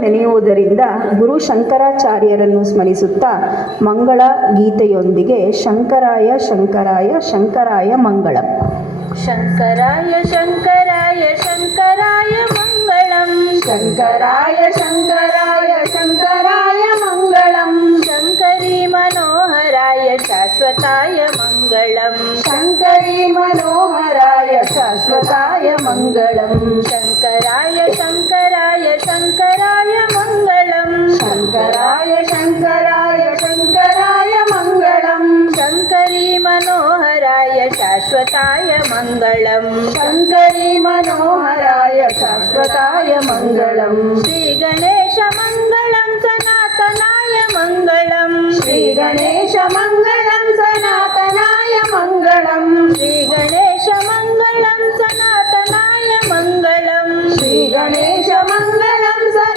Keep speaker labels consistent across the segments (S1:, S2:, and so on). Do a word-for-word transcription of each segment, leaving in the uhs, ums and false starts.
S1: ನೆನೆಯುವುದರಿಂದ ಗುರು ಶಂಕರಾಚಾರ್ಯರನ್ನು ಸ್ಮರಿಸುತ್ತಾ ಮಂಗಳ ಗೀತೆಯೊಂದಿಗೆ ಶಂಕರಾಯ ಶಂಕರಾಯ ಶಂಕರಾಯ ಮಂಗಳಂ.
S2: ಶಂಕರಾಯ ಶಂಕರಾಯ ಶಂಕರಾಯ ಮಂಗಳಂ.
S1: ಶಂಕರಾಯ ಶಂಕರಾಯ ಶಂಕರಾಯ ಮಂಗಳಂ.
S2: ಶಂಕರಿ ಮನೋಹರಾಯ ಶಾಶ್ವತಾಯ ಮಂಗಳಂ.
S1: ಶಂಕರಿ ಮನೋಹರಾಯ ಶಾಶ್ವತಾಯ ಮಂಗಳಂ.
S2: ಶಂಕರಾಯ ಶಂಕರಾಯ ಶಂಕರಾಯ ಮಂಗಳಂ.
S1: ಶಂಕರಾಯ ಶಂಕರಾಯ ಶಂಕರಾಯ ಮಂಗಳಂ.
S2: ಶಂಕರಿ ಮನೋಹರಾಯ ಶಾಶ್ವತಾಯ ಮಂಗಳಂ.
S1: ಶಂಕರಿ ಮನೋಹರಾಯ ಶಾಶ್ವತಾಯ ಮಂಗಳಂ.
S2: ಶ್ರೀ ಗಣೇಶ ಮಂಗಳಂ ಸನಾತನಾಯ ಮಂಗಳಂ.
S1: ಶ್ರೀ ಗಣೇಶ ಮಂಗಳಂ ಸನಾತನಾಯ ಮಂಗಳಂ.
S2: ಶ್ರೀ ಗಣೇಶ ಮಂಗಳಂ ಸನಾತನಾಯ ಮಂಗಳಂ.
S1: ಶ್ರೀ ಗಣೇಶ ಮಂಗಳಂ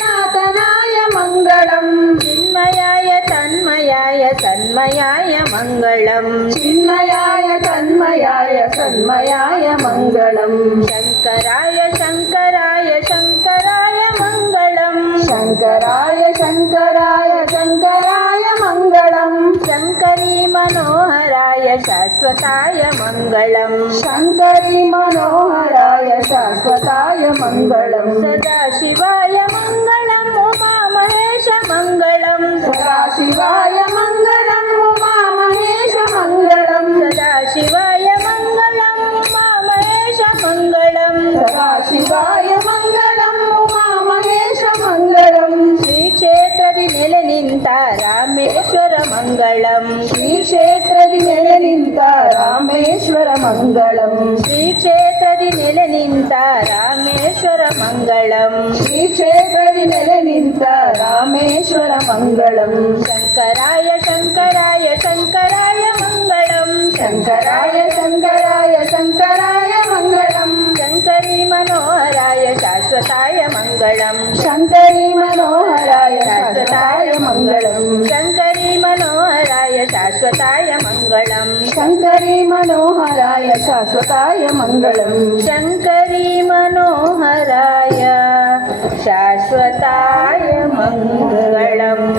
S1: ಸನಾತನಾಯ ಮಂಗಳಂ.
S2: ಚಿನ್ಮಯಾಯ ತನ್ಮಯಾಯ ಸನ್ಮಯಾಯ ಮಂಗಳಂ.
S1: ಚಿನ್ಮಯಾಯ ತನ್ಮಯಾಯ ಸನ್ಮಯಾಯ ಮಂಗಳಂ.
S2: ಶಂಕರಾಯ ಶಂಕರಾಯ ಶಂಕರಾಯ ಮಂಗಳಂ.
S1: ಶಂಕರಾಯ ಶಂಕರಾಯ ಶಂಕರಾಯ ಮಂಗಳಂ.
S2: ಶಂಕರಿ ಮನೋಹರಾಯ ಶಾಶ್ವತಾಯ ಮಂಗಳಂ.
S1: ಶಂಕರಿ ಮನೋಹರಾಯ ಶಾಶ್ವತಾಯ ಮಂಗಳಂ.
S2: ಸದಾಶಿವಾಯ ಮಂಗಳಂ ಉಮಾ ಮಹೇಶ ಮಂಗಳಂ.
S1: ಸದಾಶಿವಾಯ ಮಂಗಳಂ ಉಮಾ ಮಹೇಶ ಮಂಗಳಂ.
S2: ಸದಾಶಿವಾಯ ಮಂಗಳಂ ಉಮಾ ಮಹೇಶ ಮಂಗಳಂ.
S1: ಸದಾಶಿವಾಯ ಮಂಗಳಂ ಉಮಾ ಮಹೇಶ ಮಂಗಳಂ.
S2: ಶ್ರೀ ಕ್ಷೇತ್ರದಿ ನೆಲೆ ನಿಂತ ರಾಮೇಶ್ವರ ಮಂಗಳಂ.
S1: ಶ್ರೀ ಕ್ಷೇತ್ರದಿ ನೆಲೆ ನಿಂತ ರಾಮೇಶ್ವರ ಮಂಗಳಂ.
S2: ಶ್ರೀ ಕ್ಷೇತ್ರದಿ ನೆಲೆ ನಿಂತ ರಾಮೇಶ್ವರ ಮಂಗಳಂ.
S1: ಶ್ರೀ ಕ್ಷೇತ್ರದಿ ನೆಲೆ ನಿಂತ ರಾಮೇಶ್ವರ ಮಂಗಳಂ.
S2: ಶಂಕರಾಯ ಶಂಕರಾಯ ಶಂಕರಾಯ ಮಂಗಳಂ.
S1: ಶಂಕರಾಯ ಶಂಕರಾಯ ಶಂಕರಾಯ ಮಂಗಳಂ.
S2: ಶಂಕರಿ ಮನೋಹರಾಯ ಶಾಶ್ವತಾಯ ಮಂಗಳಂ.
S1: ಶಂಕರಿ ಮನೋಹರಾಯ ಶಾಶ್ವತಾಯ ಮಂಗಳಂ.
S2: ಶಂಕರಿ ಮನೋಹರಾಯ ಶಾಶ್ವತಾಯ ಮಂಗಳಂ.
S1: ಶಂಕರಿ ಮನೋಹರಾಯ ಶಾಶ್ವತಾಯ ಮಂಗಳಂ.
S2: ಶಂಕರಿ ಮನೋಹರಾಯ ಶಾಶ್ವತಾಯ ಮಂಗಳಂ.